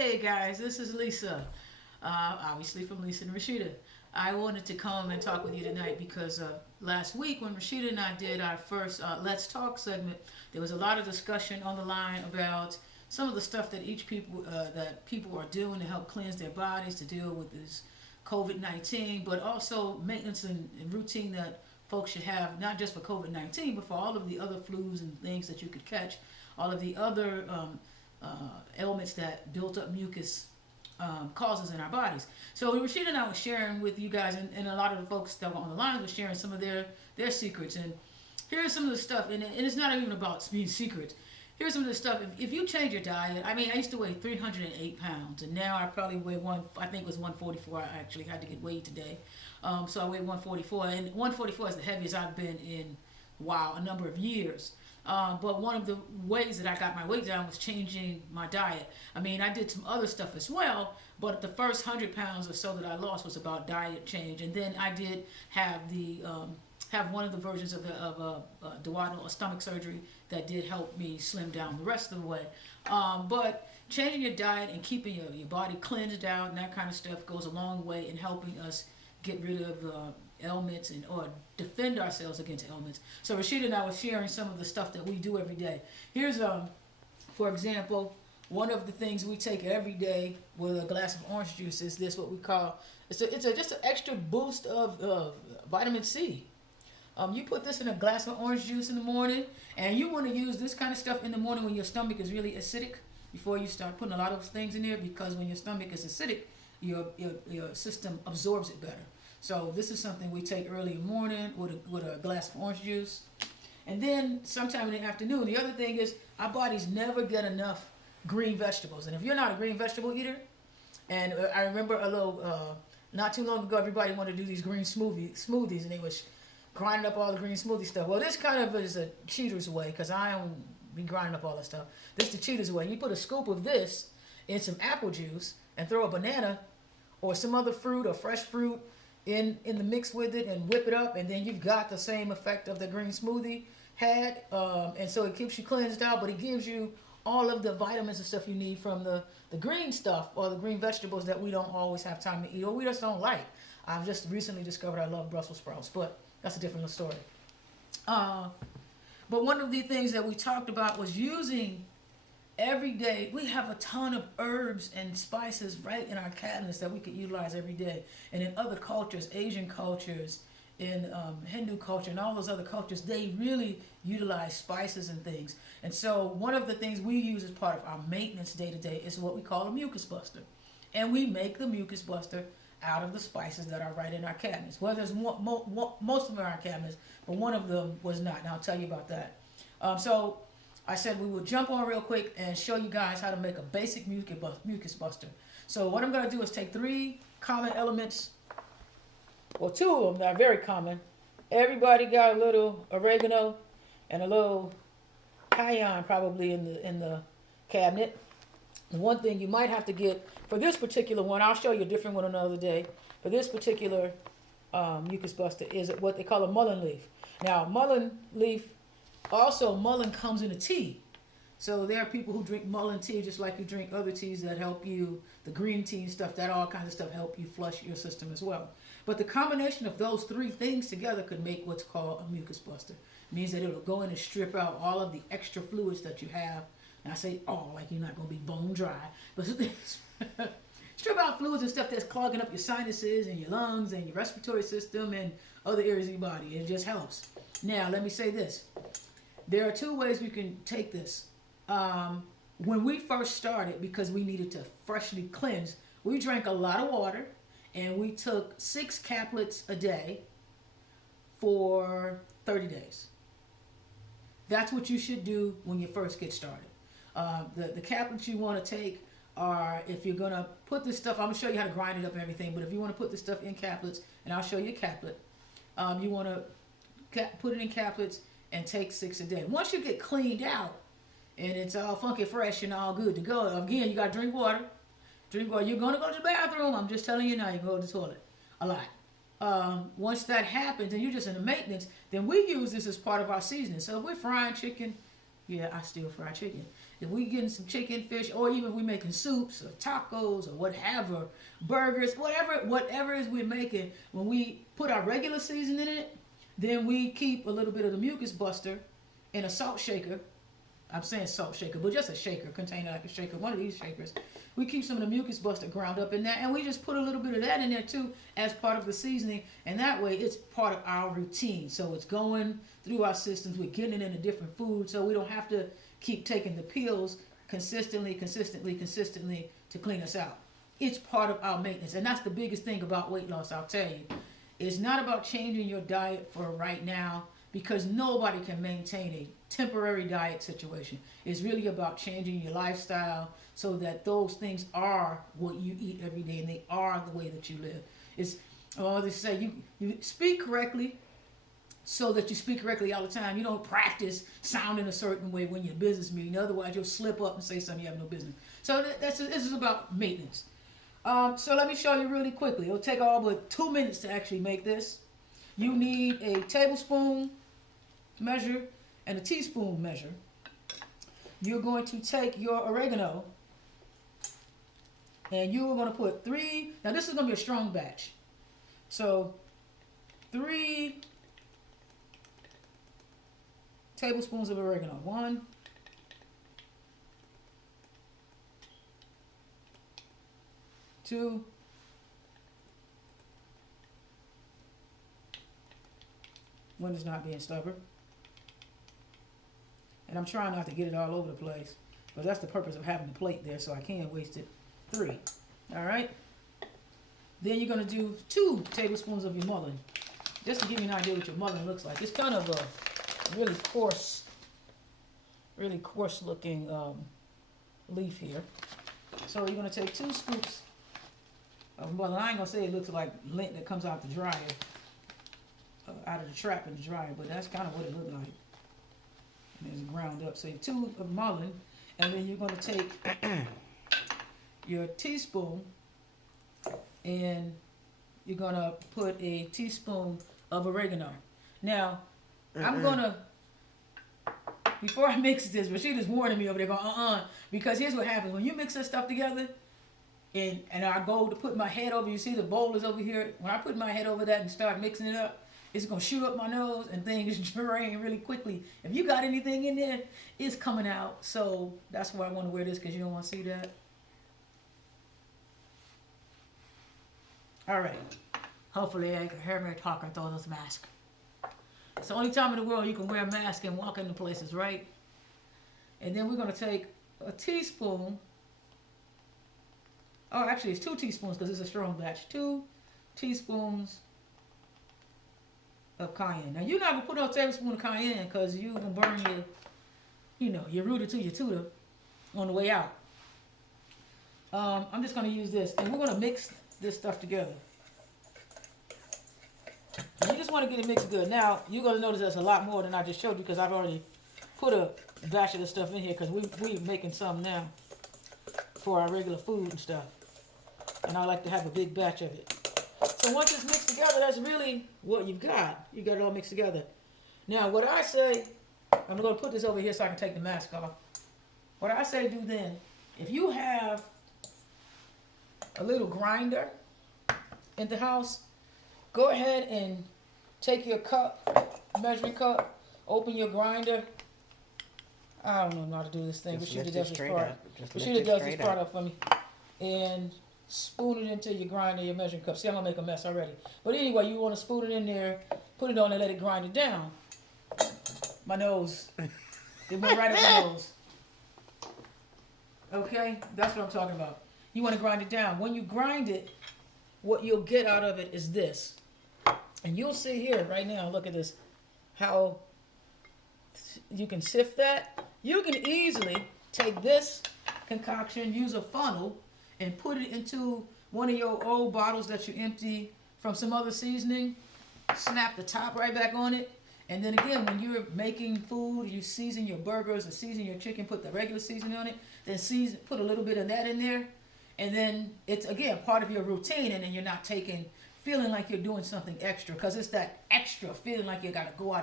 Hey guys, this is Lisa. Obviously from Lisa and Rasheida. I wanted to come and talk with you tonight because last week when Rasheida and I did our first Let's Talk segment, there was a lot of discussion on the line about some of the stuff that people are doing to help cleanse their bodies to deal with this COVID-19, but also maintenance and routine that folks should have, not just for COVID-19, but for all of the other flus and things that you could catch, all of the other ailments that built up mucus causes in our bodies. So Rashida and I was sharing with you guys, and a lot of the folks that were on the line were sharing some of their secrets. And here's some of the stuff, and it's not even about being secrets. Here's some of the stuff. If you change your diet, I mean, I used to weigh 308 pounds, and now I probably weigh I think it was 144. I actually had to get weighed today. So I weigh 144, and 144 is the heaviest I've been in, wow, a number of years. But one of the ways that I got my weight down was changing my diet. I mean, I did some other stuff as well, but the first 100 pounds or so that I lost was about diet change. And then I did have one of the versions of duodenal or stomach surgery that did help me slim down the rest of the way. But changing your diet and keeping your body cleansed out and that kind of stuff goes a long way in helping us get rid of ailments or defend ourselves against ailments. So Rashida and I were sharing some of the stuff that we do every day. Here's for example, one of the things we take every day with a glass of orange juice is this, what we call, just an extra boost of vitamin C. You put this in a glass of orange juice in the morning, and you want to use this kind of stuff in the morning when your stomach is really acidic before you start putting a lot of things in there, because when your stomach is acidic, your system absorbs it better. So this is something we take early in the morning with a glass of orange juice. And then sometime in the afternoon. The other thing is our bodies never get enough green vegetables. And if you're not a green vegetable eater, and I remember not too long ago, everybody wanted to do these green smoothies, and they was grinding up all the green smoothie stuff. Well, this kind of is a cheater's way, because I don't be grinding up all that stuff. This is the cheater's way. You put a scoop of this in some apple juice and throw a banana or some other fruit or fresh fruit in the mix with it and whip it up, and then you've got the same effect of the green smoothie had. And so it keeps you cleansed out, but it gives you all of the vitamins and stuff you need from the green stuff or the green vegetables that we don't always have time to eat or we just don't like. I've just recently discovered I love Brussels sprouts, but that's a different story. But one of the things that we talked about was using every day. We have a ton of herbs and spices right in our cabinets that we could utilize every day. And in other cultures, Asian cultures, in Hindu culture, and all those other cultures, they really utilize spices and things. And so one of the things we use as part of our maintenance day to day is what we call a Mucus Buster. And we make the Mucus Buster out of the spices that are right in our cabinets. Well, there's most of them are in our cabinets, but one of them was not. And I'll tell you about that. So I said we would jump on real quick and show you guys how to make a basic mucus buster. So what I'm going to do is take 3 common elements, well, 2 of them that are very common. Everybody got a little oregano and a little cayenne probably in the cabinet. And one thing you might have to get for this particular one, I'll show you a different one another day. For this particular mucus buster is what they call a mullein leaf. Now, mullein comes in a tea. So there are people who drink mullein tea just like you drink other teas that help you, the green tea and stuff, that all kinds of stuff help you flush your system as well. But the combination of those 3 things together could make what's called a mucus buster. It means that it'll go in and strip out all of the extra fluids that you have. And I say all, like you're not going to be bone dry. But strip out fluids and stuff that's clogging up your sinuses and your lungs and your respiratory system and other areas of your body. It just helps. Now, let me say this. There are 2 ways we can take this. When we first started, because we needed to freshly cleanse, we drank a lot of water and we took 6 caplets a day for 30 days. That's what you should do when you first get started. The caplets you want to take are, if you're going to put this stuff, I'm going to show you how to grind it up and everything, but if you want to put this stuff in caplets, and I'll show you a caplet, you want to put it in caplets and take 6 a day. Once you get cleaned out and it's all funky fresh and all good to go, again, you got to drink water. Drink water. You're going to go to the bathroom. I'm just telling you now, you go to the toilet a lot. Once that happens and you're just in the maintenance, then we use this as part of our seasoning. So if we're frying chicken, Yeah, I still fry chicken. If we getting some chicken, fish, or even if we making soups or tacos or whatever, burgers, whatever is we're making, when we put our regular seasoning in it, then we keep a little bit of the Mucus Buster in a salt shaker. I'm saying salt shaker, but just a shaker, container like a shaker, one of these shakers. We keep some of the Mucus Buster ground up in that, and we just put a little bit of that in there too as part of the seasoning, and that way it's part of our routine. So it's going through our systems. We're getting it in a different food, so we don't have to keep taking the pills consistently to clean us out. It's part of our maintenance, and that's the biggest thing about weight loss, I'll tell you. It's not about changing your diet for right now, because nobody can maintain a temporary diet situation. It's really about changing your lifestyle so that those things are what you eat every day and they are the way that you live. It's, they say you speak correctly so that you speak correctly all the time. You don't practice sounding a certain way when you're business meeting. Otherwise, you'll slip up and say something you have no business. So this is about maintenance. So let me show you really quickly. It'll take all but 2 minutes to actually make this. You need a tablespoon measure and a teaspoon measure. You're going to take your oregano and you're going to put 3, now this is going to be a strong batch. So 3 tablespoons of oregano. 1, 2, 1 is not being stubborn. And I'm trying not to get it all over the place, but that's the purpose of having the plate there, so I can't waste it. 3. All right. Then you're going to do 2 tablespoons of your mullein, just to give you an idea what your mullein looks like. It's kind of a really coarse looking leaf here. So you're going to take 2 scoops of mullein. I ain't going to say it looks like lint that comes out the dryer, out of the trap in the dryer, but that's kind of what it looked like. And it's ground up. So you have 2 of mullein, and then you're going to take your teaspoon and you're going to put a teaspoon of oregano. Now, I'm going to, before I mix this, Rashida's warning me over there going, because here's what happens. When you mix this stuff together, and I go to put my head over, you see the bowl is over here. When I put my head over that and start mixing it up, it's going to shoot up my nose and things drain really quickly. If you got anything in there, it's coming out. So that's why I want to wear this, because you don't want to see that. All right. Hopefully I can hear me talking through this mask. It's the only time in the world you can wear a mask and walk into places, right? And then we're going to take a teaspoon. Oh, actually it's 2 teaspoons because it's a strong batch. 2 teaspoons of cayenne. Now you're not going to put a tablespoon of cayenne because you're going to burn your rooter to your tutor on the way out. I'm just going to use this, and we're going to mix this stuff together. And you just want to get it mixed good. Now, you're going to notice there's a lot more than I just showed you because I've already put a batch of this stuff in here because we're making some now for our regular food and stuff. And I like to have a big batch of it. So once it's mixed together, that's really what you've got. You got it all mixed together. Now, what I say, I'm going to put this over here so I can take the mask off. What I say do then, if you have a little grinder in the house, go ahead and take your cup, measuring cup, open your grinder. I don't know how to do this thing. Rasheida does this part. Rasheida does this part up for me. And spoon it into your grinder, your measuring cup. See, I'm going to make a mess already. But anyway, you want to spoon it in there, put it on and let it grind it down. My nose. It went right up my nose. Okay? That's what I'm talking about. You want to grind it down. When you grind it, what you'll get out of it is this. And you'll see here right now, look at this, how you can sift that. You can easily take this concoction, use a funnel, and put it into one of your old bottles that you empty from some other seasoning. Snap the top right back on it. And then again, when you're making food, you season your burgers or season your chicken, put the regular seasoning on it, then put a little bit of that in there. And then it's, again, part of your routine, and then you're not feeling like you're doing something extra, because it's that extra feeling like you got to go out